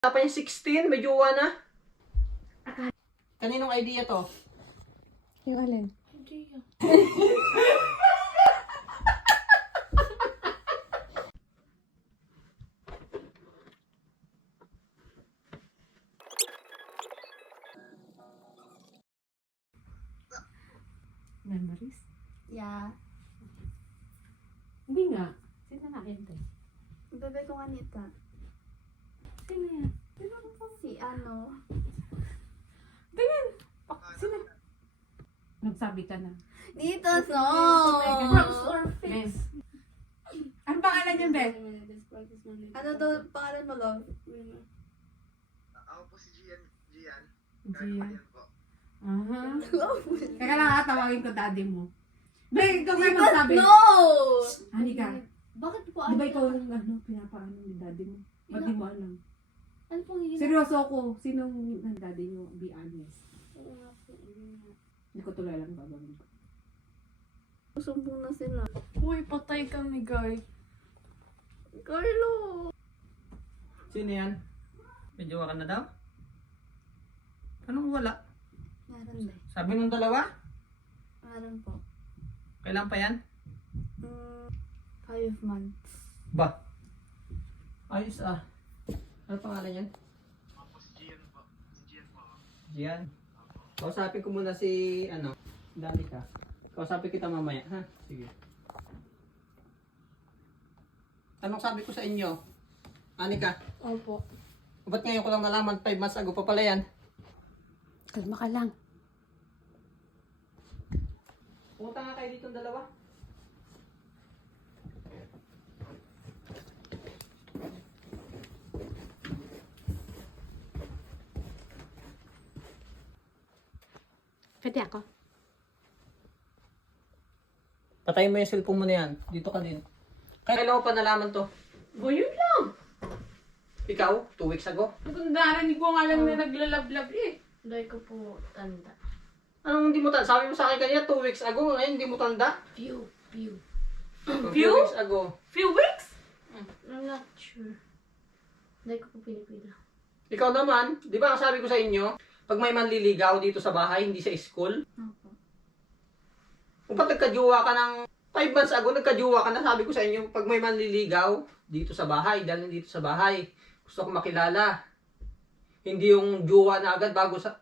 Pa yung 16, may jowa na. Kaninong idea to? Yung alin? Idea. Memories? Yeah. Hindi nga. Sino nakita? Bebe ko Anita. Sino yan? Si ano? Tingin! Sino? Nagsabi ka na. Dito, no! Props or fix? Ano pangalan niyo, Beth? Ano to pangalan mo, love? Ako po si Gian. Gian. Yan po. Aha. Love? Kaya lang tawagin ko daddy mo. Be, ikaw kayo magsabi. No! Halika. Bakit po Di ba ikaw yung pinapaano ni daddy mo? Ba't di mo alam? Ano pong ginagawa? Seryoso ako. Sinong ng daddy niyo? Be honest. Hindi ko tuloy lang gagawin ko. Sumbong na sila. Uy, patay kami, guys. Carlo! Sino yan? May jowa ka na daw? Anong wala? Meron ba? Sabi nung dalawa? Meron po. Kailan pa yan? 5 months. Ba? Ayos ah. Ano pangalan yan? Ako po si Gian po. Si Gian po ako. Gian. Kausapin ko muna si, Danica. Kausapin kita mamaya, ha? Sige. Anong sabi ko sa inyo? Anika, Opo. ba't ngayon ko lang nalaman 5 months ago pa pala yan? Kalma ka lang. Pumunta nga kayo dito dalawa. Pwede ako. Patayin mo yung cellphone mo na yan. Dito ka din. Kailan mo pa nalaman to? O, yun lang. Ikaw? 2 weeks ago? Narinig ko nga lang na naglalablab eh. Hindi ko po tanda. Anong hindi mo tanda? Sabi mo sa akin kanina 2 weeks ago. Ngayon hindi mo tanda? Few. Few Few? weeks ago. Few weeks? I'm not sure. Hindi ko po pinipila. Ikaw naman, di ba ang sabi ko sa inyo, pag may manliligaw dito sa bahay, hindi sa school, Opo. kung ba't nagkajuwa ka ng 5 months ago, nagkajuwa ka na, sabi ko sa inyo, pag may manliligaw dito sa bahay, dahil dito sa bahay, gusto ko makilala. Hindi yung juwa na agad bago sa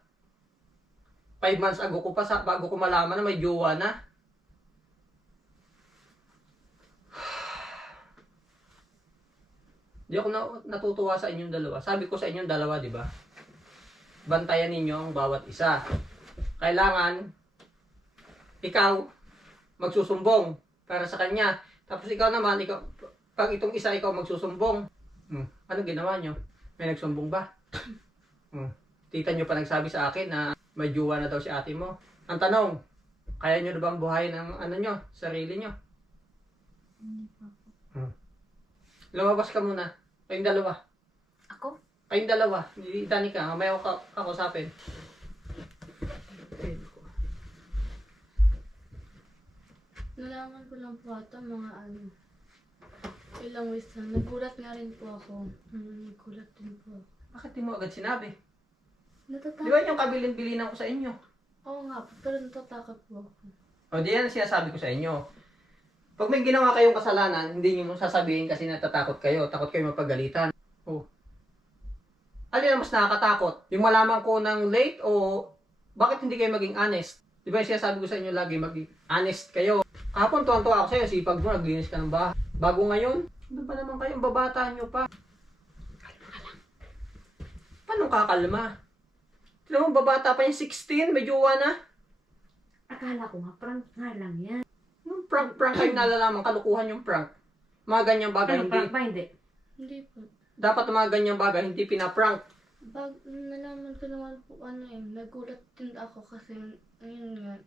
5 months ago ko pa, bago ko malaman na may juwa na. Di ako natutuwa sa inyong dalawa. Sabi ko sa inyong dalawa, di ba? Bantayan ninyo ang bawat isa. Kailangan, ikaw, magsusumbong para sa kanya. Tapos ikaw naman, pag itong isa ikaw magsusumbong, ano ginawa nyo? May nagsumbong ba? Tita nyo pa nagsabi sa akin na may jowa na daw si ate mo. Ang tanong, kaya nyo na bang buhayin ang sarili nyo? Lumabas ka muna. Kayong dalawa. Ako? Kayong dalawa. Hindi Danica, mamaya ako kakusapin. Nalaman ko lang po ata mga ilang weeks na. Nagulat nga rin po ako. Nagulat din po ako. Bakit di mo agad sinabi? Di Natatakot. ba yung kabilin-bilinan ko sa inyo? Oo nga po, pero natatakot po ako. O di yan ang sinasabi ko sa inyo. Pag may ginawa kayong kasalanan, hindi nyo sasabihin kasi natatakot kayo. Takot kayo mapagalitan. Oh. Alin ang mas nakakatakot? Yung malaman ko ng late o bakit hindi kayo maging honest? Di ba yung sinasabi ko sa inyo lagi, maging honest kayo. Kahapon tuwan-tuwa ako sa'yo, sipag mo, naglinis ka ng bahay. Bago ngayon, ano ba naman kayo, babata nyo pa? Kalma ka lang. Paano kakalma? Tignan mo, babata pa yung 16, may jowa na. Akala ko nga, prank nga lang yan. Prank kayo nalalaman, kalukuhan yung prank. Mga ganyang bagay, Ano, hindi. prank ba? Hindi. Hindi po. Dapat mga ganyang bagay, hindi pinaprank. Nalaman ko naman po nagulat din ako kasi ayun nga.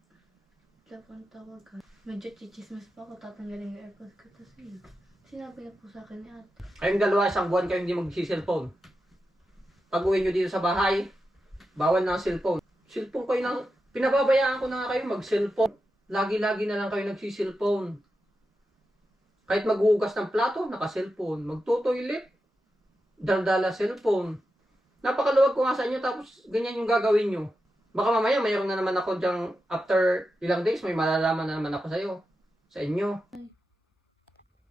Tapos tawag ka. Medyo chichismis pa ako, tatanggalin yung airpods ko. Tapos yun. Sinabi na po sa akin ni ate. Kayong dalawa, isang buwan kayo hindi mag-cellphone. Pag uwi nyo dito sa bahay, bawal na ang cellphone. Cellphone kayo na, pinababayaan ko na nga kayo mag-cellphone. Lagi-lagi na lang kayo nagsi-cellphone. Kahit maghuhugas ng plato, naka-cellphone. Magto-toilet, daldala cellphone. Napakaluwag ko nga sa inyo tapos ganyan yung gagawin nyo. Baka mamaya mayroon na naman ako dyang after ilang days may malalaman na naman ako sa'yo. Sa inyo.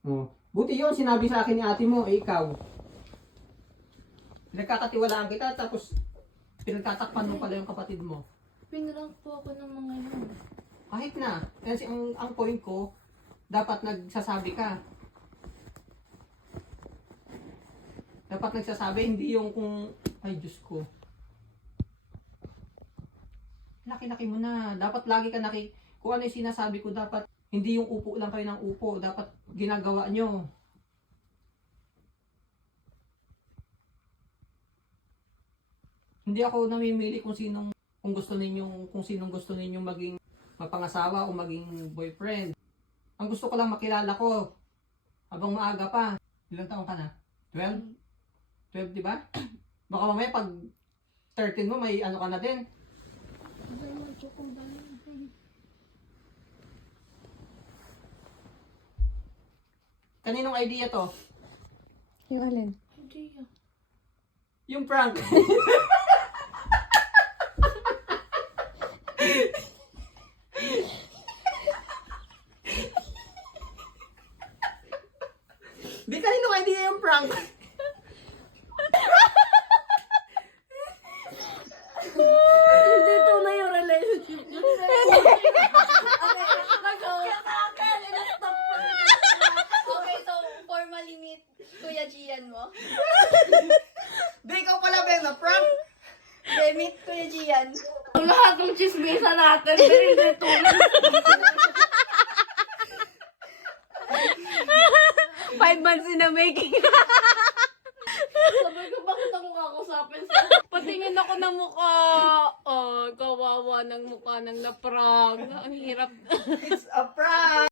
Oh. Buti yun, sinabi sa akin ni ate mo, ikaw. Pinagkakatiwalaan kita tapos pinagtatakpan mo pala yung kapatid mo. Pinrank po ako ng mga yun. Kahit na. Kasi ang point ko, dapat nagsasabi ka. Dapat nagsasabi, hindi yung kung, ay Diyos ko. Laki-laki mo na. Dapat lagi ka kung ano yung sinasabi ko, dapat hindi yung upo lang kayo ng upo. Dapat ginagawa nyo. Hindi ako namimili kung sinong gusto ninyong maging mapangasawa o maging boyfriend. Ang gusto ko lang makilala ko habang maaga pa. Ilang taon ka na? 12? 12, di ba? Baka mamaya pag 13 mo, may ano ka na din. Kaninong idea to? Yung alin? Hindi ah. Yung prank. Di kaninong idea yung prank? Hindi tunay yung relationship. Okay, so formally meet Kuya Gian mo. Di ikaw pala ba na prank? Okay, meet Kuya Gian. Lahat ng chismisa natin, hindi tunay. 5 months in the making. Sabi ko, bakit ako kakausapin sa... Patingin ako ng mukha. Oh, kawawa ng mukha ng naprang. Ang hirap. It's a prank!